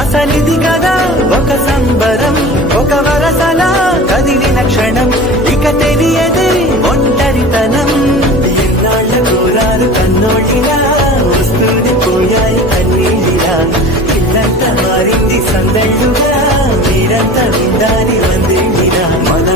అసలిది కదా ఒక సంబరం, ఒక వరసలా కదిలిన క్షణం, ఇక తెలియదే ఒంటరితనం. ఎన్నాళ్ళ కోరారు కన్నోళ్ళిలా, వస్తుంది పోయాయి కన్నీళ్ళిలా. ఇల్లంతా మారింది సందళ్ళుగా, మీరంతా విందాని వందేళ్ళిలా. మన